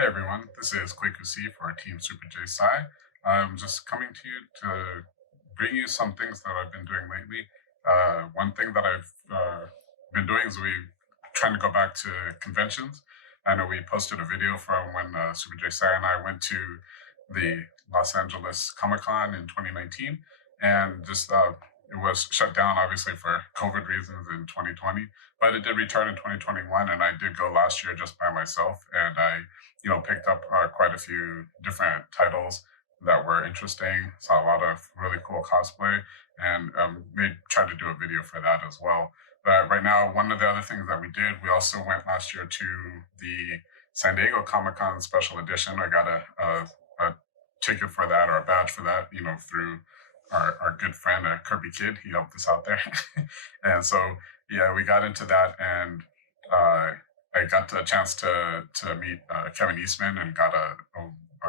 Hey everyone, this is KwekuC for our team Superjsy. I'm just coming to you to bring you some things that I've been doing lately. One thing that I've been doing is trying to go back to conventions. I know we posted a video from when Superjsy and I went to the Los Angeles ComicCon in 2019, and just it was shut down obviously for COVID reasons in 2020, but it did return in 2021, and I did go last year just by myself, and I picked up quite a few different titles that were interesting. Saw a lot of really cool cosplay, and tried to do a video for that as well. But right now, one of the other things that we did, we also went last year to the San Diego ComicCon special edition. I got a ticket for that, or a badge for that, through our good friend Kirby Kid. He helped us out there, and so yeah, we got into that, and I got a chance to meet Kevin Eastman and got a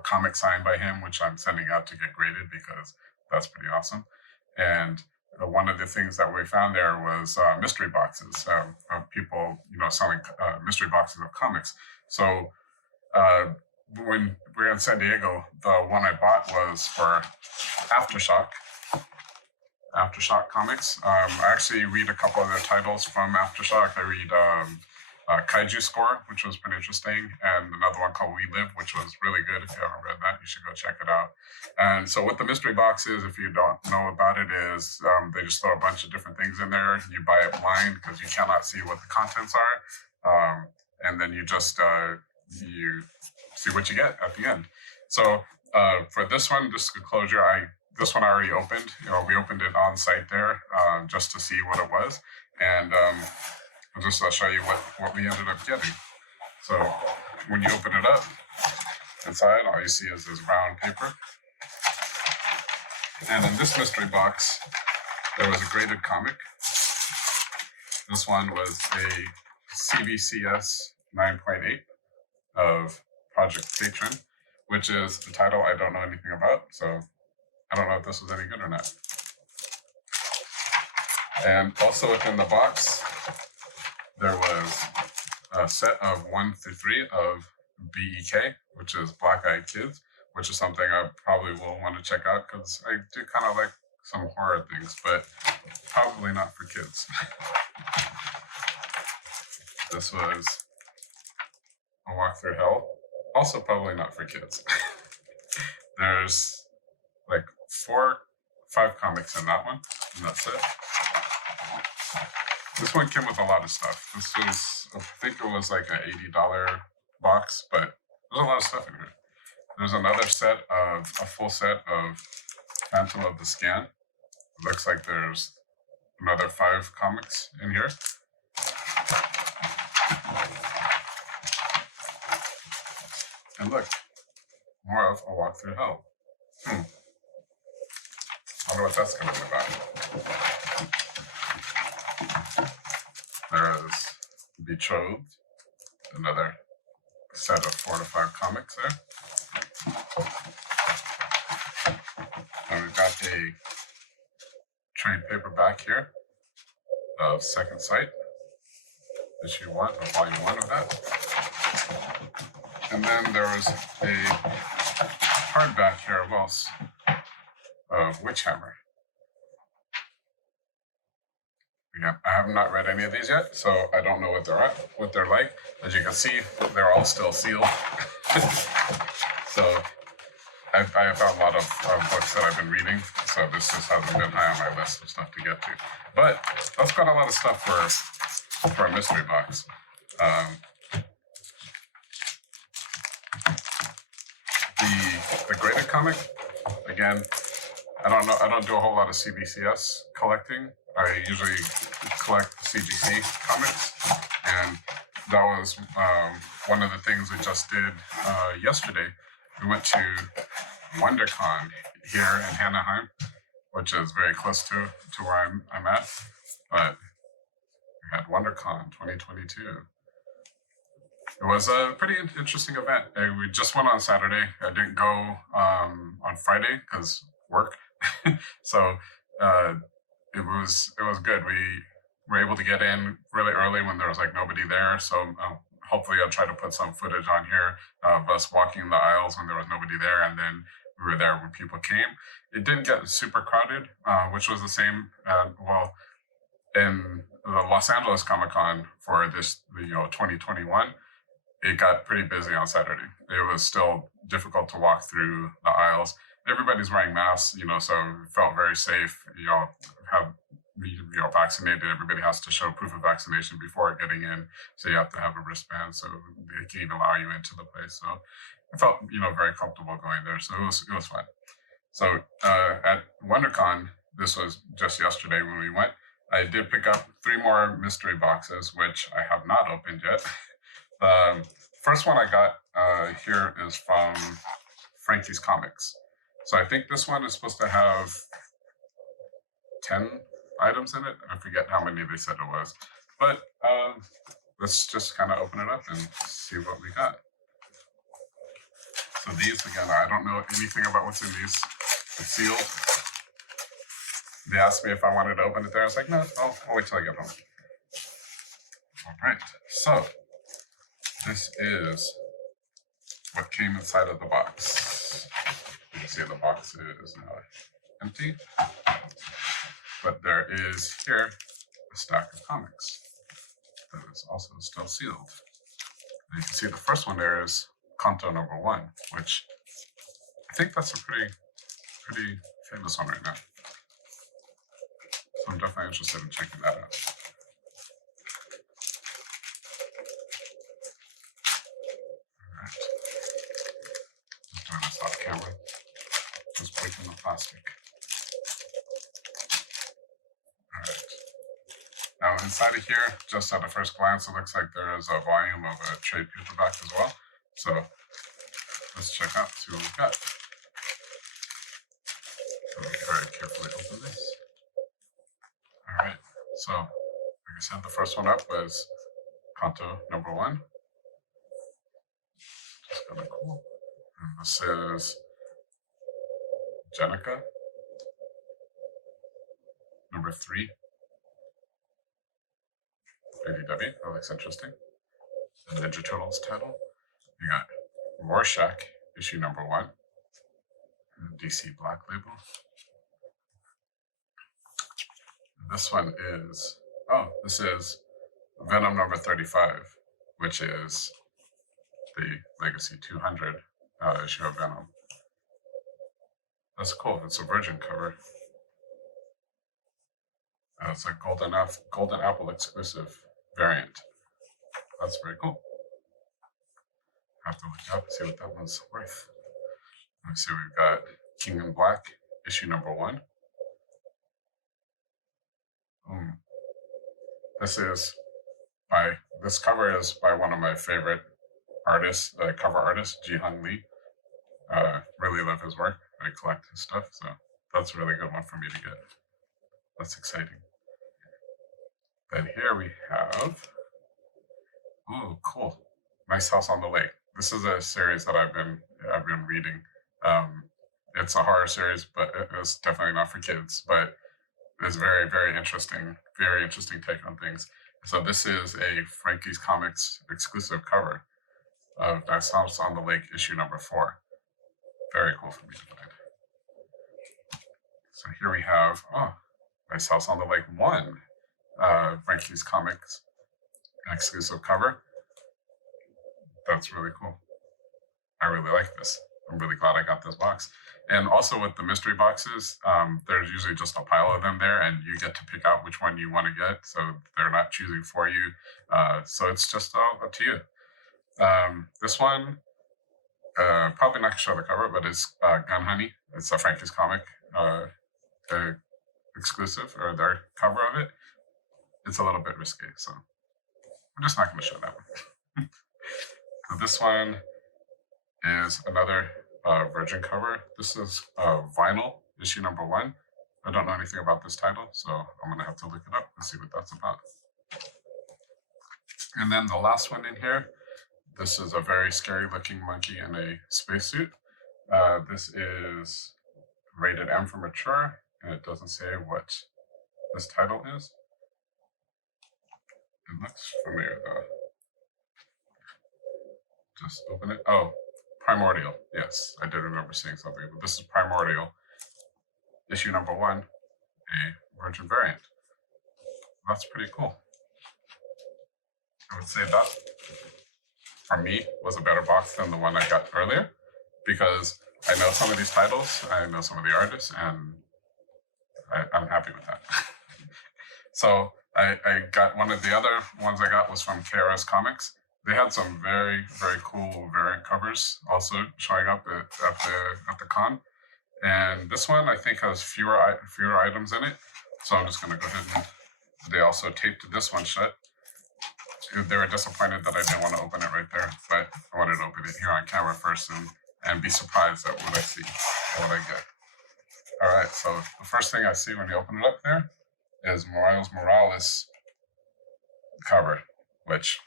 comic signed by him, which I'm sending out to get graded because that's pretty awesome. And one of the things that we found there was mystery boxes of people, selling mystery boxes of comics. So when we were in San Diego, the one I bought was for Aftershock Comics. I actually read a couple of their titles from Aftershock. I read Kaiju Score, which was pretty interesting, and another one called We Live, which was really good. If you haven't read that, you should go check it out. And so what the mystery box is, if you don't know about it, is they just throw a bunch of different things in there. You buy it blind because you cannot see what the contents are, and then you just you see what you get at the end. So for this one, just a closure, this one I already opened. We opened it on site there just to see what it was, and I'll show you what we ended up getting. So when you open it up, inside all you see is this brown paper. And in this mystery box, there was a graded comic. This one was a CVCS 9.8 of Project Patron, which is a title I don't know anything about, so I don't know if this was any good or not. And also within the box, there was a set of 1 through 3 of BEK, which is Black Eyed Kids, which is something I probably will want to check out because I do kind of like some horror things, but probably not for kids. This was A Walk Through Hell, also probably not for kids. There's like 5 comics in that one, and that's it. This one came with a lot of stuff. This was, I think it was like an $80 box, but there's a lot of stuff in here. There's another a full set of Phantom of the Scan. It looks like there's another 5 comics in here. And look, more of A Walk Through Hell. I wonder what that's going to be about. There is Betrothed, another set of 4 to 5 comics there. And we've got a trade paperback here of Second Sight, issue 1, or volume 1 of that. And then there was a hardback here of Witchhammer. Again, I have not read any of these yet, so I don't know what they're like. As you can see, they're all still sealed. So I found a lot of books that I've been reading, so this just hasn't been high on my list of stuff to get to. But that's got a lot of stuff for a mystery box. The graded comic, again, I don't do a whole lot of CBCS collecting. I usually collect CGC comics, and that was one of the things we just did yesterday. We went to Wondercon here in Anaheim, which is very close to where I'm at, but we had Wondercon 2022. It was a pretty interesting event. We just went on Saturday. I didn't go on Friday because work. So it was good. We were able to get in really early when there was like nobody there. So hopefully I'll try to put some footage on here of us walking the aisles when there was nobody there, and then we were there when people came. It didn't get super crowded, which was the same, in the Los Angeles Comic-Con for this, 2021, it got pretty busy on Saturday. It was still difficult to walk through the aisles. Everybody's wearing masks, so it felt very safe. Have vaccinated. Everybody has to show proof of vaccination before getting in, so you have to have a wristband so they can allow you into the place. So I felt very comfortable going there. So it was fun. So at WonderCon, this was just yesterday when we went, I did pick up 3 more mystery boxes, which I have not opened yet. The first one I got here is from Frankie's Comics. So I think this one is supposed to have 10 items in it. I forget how many they said it was. But let's just kind of open it up and see what we got. So these, again, I don't know anything about what's in these. It's sealed. They asked me if I wanted to open it there. I was like, no, I'll wait till I get home. All right, so this is what came inside of the box. You can see the box is now empty, but there is here a stack of comics that is also still sealed. And you can see the first one there is Kanto #1, which I think that's a pretty famous one right now. So I'm definitely interested in checking that out. All right. Just doing this off camera. Just breaking the plastic. All right. Now inside of here, just at a first glance, it looks like there is a volume of a trade paperback as well. So let's check out, see what we've got. So let me very carefully open this. All right, so like I said, the first one up was Kanto #1. Just kind of cool. And this is Jenica #3. ADW, that looks interesting. The Ninja Turtles title. You got Rorschach, issue #1. DC Black Label. This one is, this is Venom #35, which is the Legacy 200 issue of Venom. That's cool. It's a Virgin cover. It's a Golden Apple exclusive variant. That's very cool. I have to look it up and see what that one's worth. Let me see. We've got King in Black, issue #1. This cover is by one of my favorite artists, cover artist, Ji-Hung Lee. Really love his work. I collect his stuff, so that's a really good one for me to get. That's exciting. Then here we have, cool, Nice House on the Lake. This is a series that I've been reading. It's a horror series, but it's definitely not for kids. But it's very, very interesting take on things. So this is a Frankie's Comics exclusive cover of Nice House on the Lake, issue #4. Very cool for me to find. So here we have, Nice House on the Lake 1, Frankie's Comics exclusive cover. That's really cool. I really like this. I'm really glad I got this box. And also with the mystery boxes, there's usually just a pile of them there, and you get to pick out which one you want to get. So they're not choosing for you. So it's just up to you. This one, probably not going to show the cover, but it's Gun Honey. It's a Frankie's Comic exclusive, or their cover of it. It's a little bit risky, so I'm just not going to show that one. So this one is another Virgin cover. This is Vinyl, issue #1. I don't know anything about this title, so I'm going to have to look it up and see what that's about. And then the last one in here, this is a very scary looking monkey in a spacesuit. This is rated M for mature, and it doesn't say what this title is. It looks familiar though. just open it. Oh, Primordial. Yes, I did remember seeing something. But this is Primordial, issue number 1, a Virgin variant. That's pretty cool. I would say that, for me, was a better box than the one I got earlier, because I know some of these titles, I know some of the artists, and I'm happy with that. So I got one of the other ones I got was from KRS Comics. They had some very, very cool variant covers also showing up at the con. And this one I think has fewer items in it. So I'm just gonna go ahead and they also taped this one shut. They were disappointed that I didn't want to open it right there, but I wanted to open it here on camera first and be surprised at what I see, what I get. All right, so the first thing I see when you open it up there is Miles Morales cover, which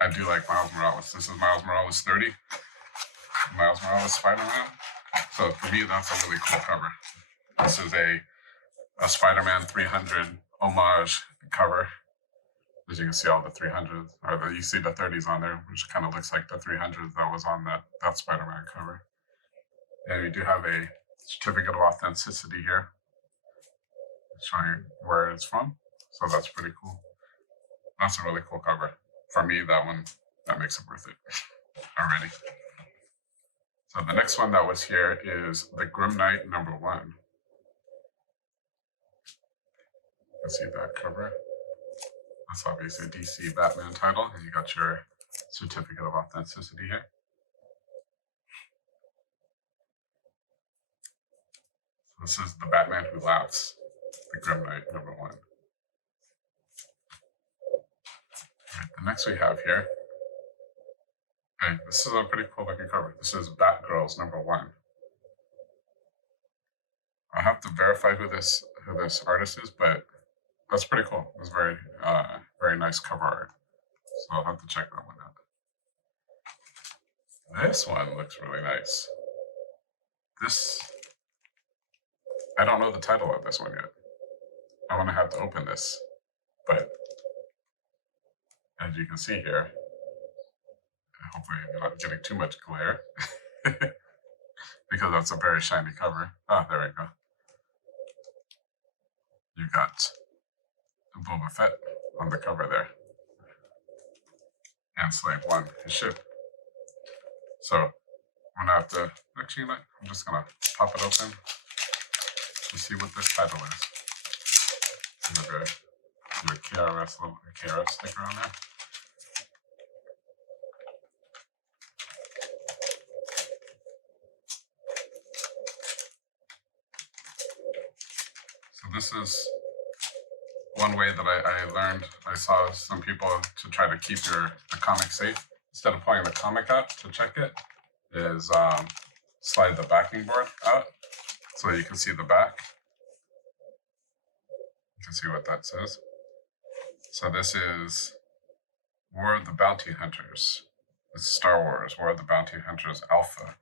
I do like Miles Morales. This is Miles Morales 30, Miles Morales Spider-Man. So for me, that's a really cool cover. This is a Spider-Man 300 homage cover. As you can see, all the 300s, or you see the 30s on there, which kind of looks like the 300s that was on that Spider-Man cover. And we do have a certificate of authenticity here, showing where it's from. So that's pretty cool. That's a really cool cover. For me, that makes it worth it already. So the next one that was here is the Grim Knight number 1. Let's see that cover. That's obviously a DC Batman title, and you got your certificate of authenticity here. So this is the Batman Who Laughs, the Grim Knight number 1. All right, the next we have here, okay, this is a pretty cool looking cover. This is Batgirls number 1. I'll have to verify who this artist is, but that's pretty cool. It's very very nice cover art. So I'll have to check that one out. This one looks really nice. This, I don't know the title of this one yet. I'm gonna have to open this, but as you can see here, hopefully I'm not getting too much glare because that's a very shiny cover. Oh, there we go. You got Boba Fett on the cover there, and Slave 1, his ship. So I'm gonna have to, actually, I'm just gonna pop it open to see what this title is. There's a KRS sticker on there. So this is one way that I learned. I saw some people to try to keep the comic safe. Instead of pulling the comic out to check it, is slide the backing board out so you can see the back. You can see what that says. So this is War of the Bounty Hunters. This is Star Wars, War of the Bounty Hunters Alpha,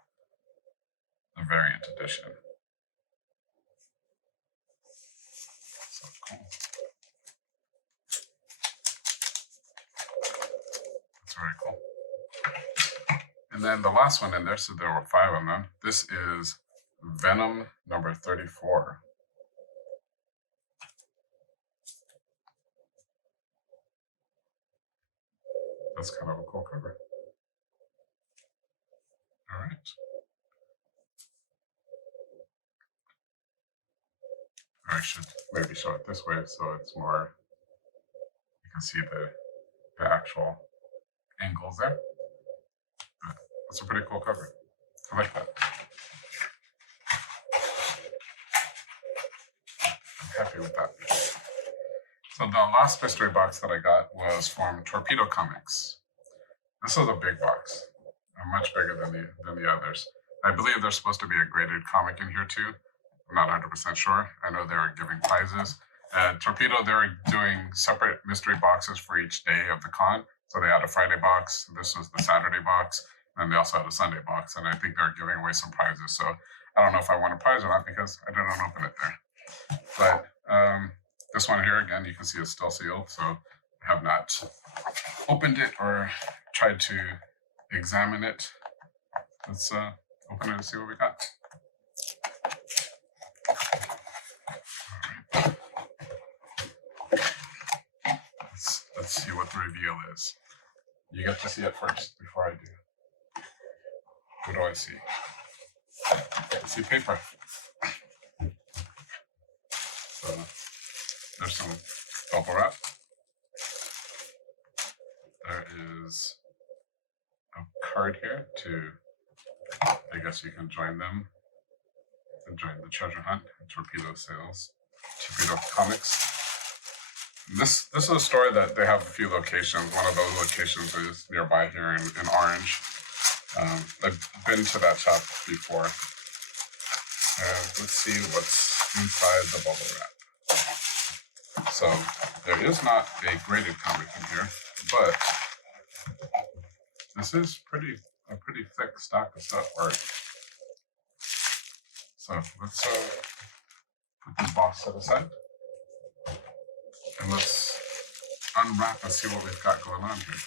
the variant edition. So cool. That's very cool. And then the last one in there, so there were 5 of them. This is Venom number 34. That's kind of a cool cover. All right. I should maybe show it this way so it's more, you can see the actual angles there. But that's a pretty cool cover. I like that. I'm happy with that. So the last mystery box that I got was from Torpedo Comics. This is a big box, much bigger than the others. I believe there's supposed to be a graded comic in here too. I'm not 100% sure. I know they were giving prizes. Torpedo, they were doing separate mystery boxes for each day of the con. So they had a Friday box, this was the Saturday box, and they also had a Sunday box. And I think they're giving away some prizes. So I don't know if I won a prize or not because I didn't open it there. But this one here, again, you can see it's still sealed. So I have not opened it or tried to examine it. Let's open it and see what we got. Let's see what the reveal is. You get to see it first before I do. What do I see? I see paper. So there's some bubble wrap. There is a card here to, I guess you can join them and join the treasure hunt, Torpedo Sales, Torpedo Comics. This is a store that they have a few locations. One of those locations is nearby here in Orange. I've been to that shop before. Let's see what's inside the bubble wrap. So there is not a graded comic in here, but this is a pretty thick stack of stuff. So let's put this box set aside. And let's unwrap and see what we've got going on here.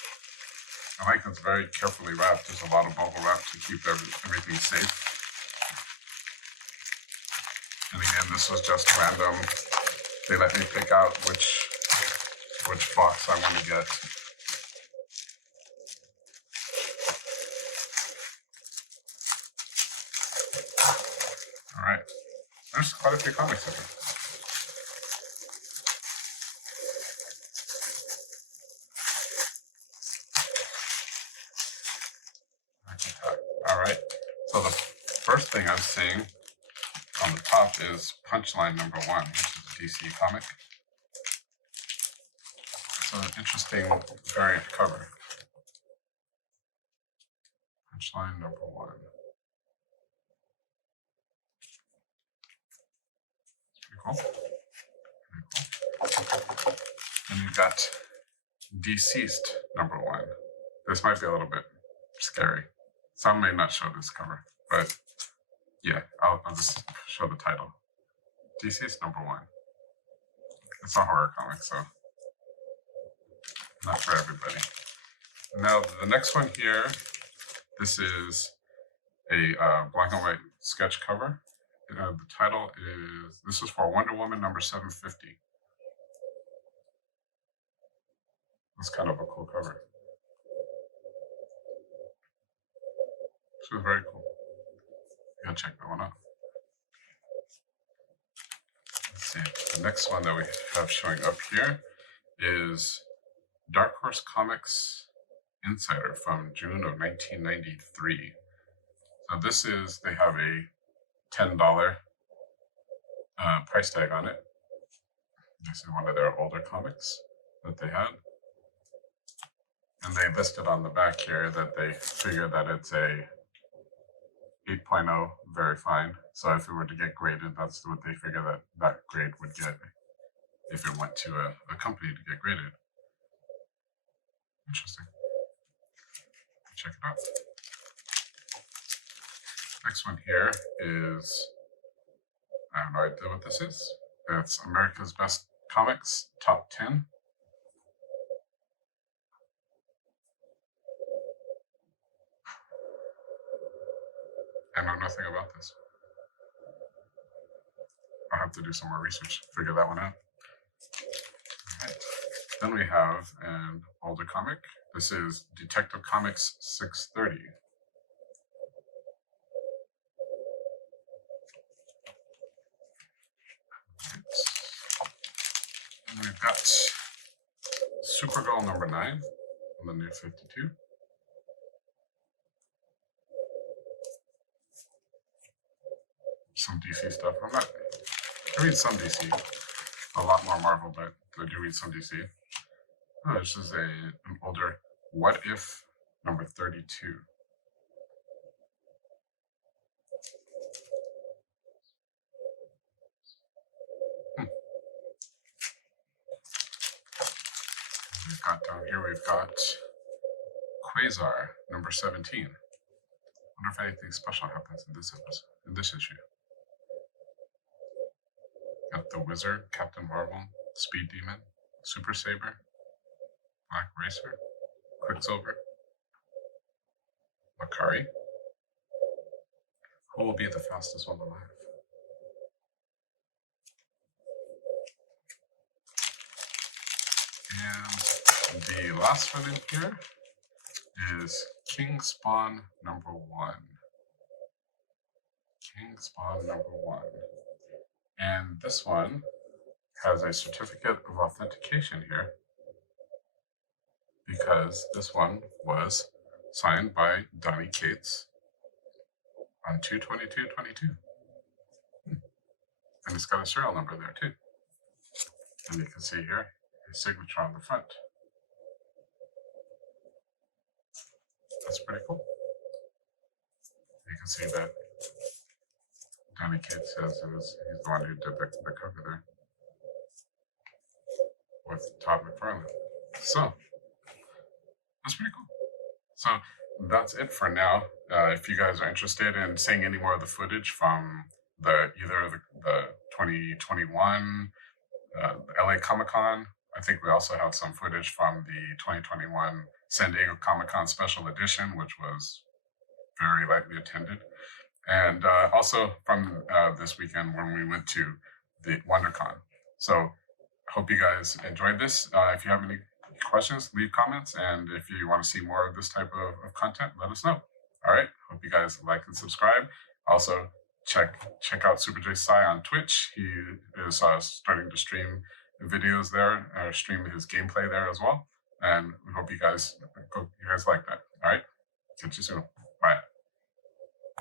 I like it's very carefully wrapped. There's a lot of bubble wrap to keep everything safe. And again, this was just random. They let me pick out which box I want to get. All right, there's quite a few comics in here. All right, so the first thing I'm seeing on the top is Punchline number 1, which is a DC comic. It's an interesting variant cover. Punchline number 1. Pretty cool. And you've got Deceased number 1. This might be a little bit scary. Some may not show this cover, but yeah, I'll just show the title. Deceased number 1. It's a horror comic, so not for everybody. Now the next one here, this is a black and white sketch cover. The title is, this is for Wonder Woman number 750. It's kind of a cool cover. This is very cool. You gotta check that one out. Let's see. The next one that we have showing up here is Dark Horse Comics Insider from June of 1993. So this is, they have a $10 price tag on it. This is one of their older comics that they had. And they listed on the back here that they figure that it's a 8.0 very fine. So if it were to get graded, that's what they figure that grade would get if it went to a company to get graded. Interesting. Check it out. Next one here is, I have no idea what this is. It's America's Best Comics Top 10. I know nothing about this. I'll have to do some more research to figure that one out. All right. Then we have an older comic. This is Detective Comics 630. And we've got Supergirl number 9 on the New 52. Some DC stuff. I read some DC. A lot more Marvel, but I do read some DC. Oh, this is an older What If number 32. We've got down here, we've got Quasar number 17. Wonder if anything special happens in this episode, in this issue. Got the Wizard, Captain Marvel, Speed Demon, Super Saber, Black Racer, Quicksilver. Makari. Who will be the fastest one alive? And the last one in here is King Spawn number 1. King Spawn number 1. And this one has a certificate of authentication here because this one was signed by Donnie Cates on 2/22/22. And it's got a serial number there too. And you can see here his signature on the front. That's pretty cool. You can see that Donnie Cates says he's the one who did the cover there with Todd McFarlane. So that's pretty cool. So that's it for now. If you guys are interested in seeing any more of the footage from either the 2021 LA ComicCon, I think we also have some footage from the 2021 San Diego ComicCon special edition, which was very lightly attended. And also from this weekend when we went to the Wondercon. So hope you guys enjoyed this. If you have any questions, leave comments. And if you want to see more of this type of content, let us know. All right. Hope you guys like and subscribe. Also, check out Superjsy on Twitch. He is starting to stream videos there, stream his gameplay there as well. And we hope you guys like that. All right. Catch you soon.